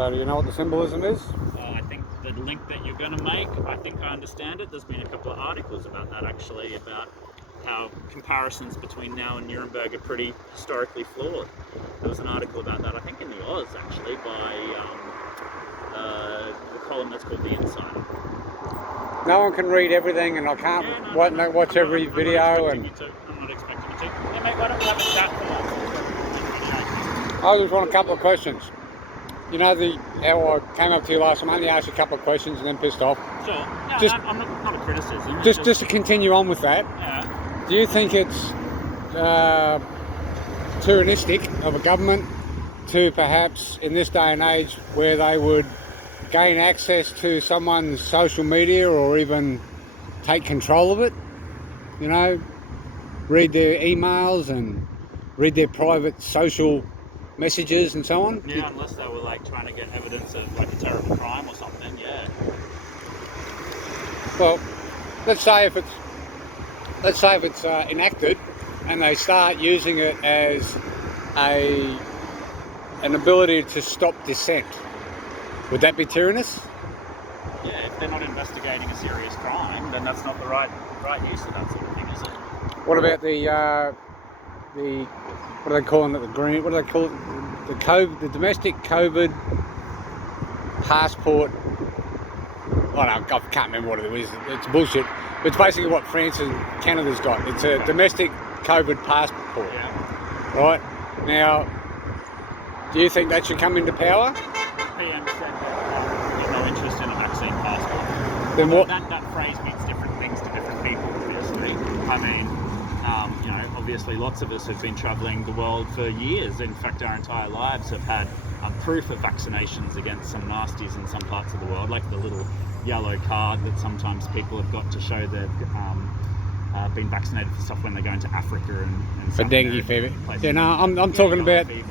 So do you know what the symbolism is? I think the link that you're going to make, I think I understand it. There's been a couple of articles about that actually, about how comparisons between now and Nuremberg are pretty historically flawed. There was an article about that, I think in the Oz actually, by the column that's called The Insider. No one can read everything, and I can't watch every video. I'm not expecting you to. Yeah, mate, why don't we have a chat for once? I just want a couple of questions. You know how I came up to you last time, I only asked you a couple of questions and then pissed off. Sure. No, I'm not a criticism. Just to continue on with that, yeah. Do you think it's tyrannistic of a government to perhaps, in this day and age, where they would gain access to someone's social media or even take control of it? You know, read their emails and read their private social messages and so on? Yeah, unless they were like trying to get evidence of like a terrible crime or something, yeah. Well, let's say if it's enacted and they start using it as an ability to stop dissent, would that be tyrannous? Yeah, if they're not investigating a serious crime, then that's not the right use of that sort of thing, is it? What about the what are they calling it? What do they call it? The domestic COVID passport. I can't remember what it is. It's bullshit. But it's basically what France and Canada's got. It's a domestic COVID passport. Yeah. Right? Now, do you think that should come into power? PM said that there's no interest in a vaccine passport. Then what? That phrase means different things to different people, obviously. I mean, obviously lots of us have been travelling the world for years. In fact, our entire lives have had proof of vaccinations against some nasties in some parts of the world, like the little yellow card that sometimes people have got to show they've been vaccinated for stuff when they go into Africa and for dengue fever. Yeah, no, I'm talking about the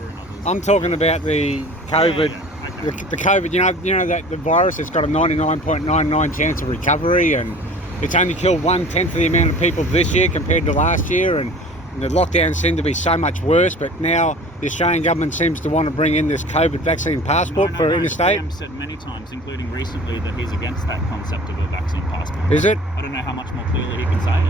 COVID. Yeah, okay. The COVID, you know that the virus has got a 99.99 chance of recovery, and it's only killed 1/10 of the amount of people this year compared to last year, and the lockdowns seem to be so much worse. But now the Australian government seems to want to bring in this COVID vaccine passport for interstate. The PM said many times, including recently, that he's against that concept of a vaccine passport. Is it? I don't know how much more clearly he can say it.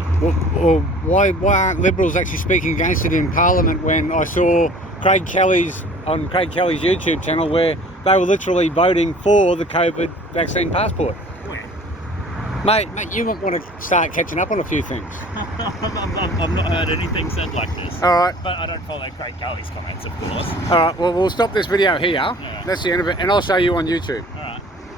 Well, why aren't Liberals actually speaking against it in Parliament, when I saw Craig Kelly's YouTube channel where they were literally voting for the COVID vaccine passport? Where? Mate, you might want to start catching up on a few things. I've not heard anything said like this. All right. But I don't follow Craig Kelly's comments, of course. All right, well, we'll stop this video here. Yeah. That's the end of it, and I'll show you on YouTube.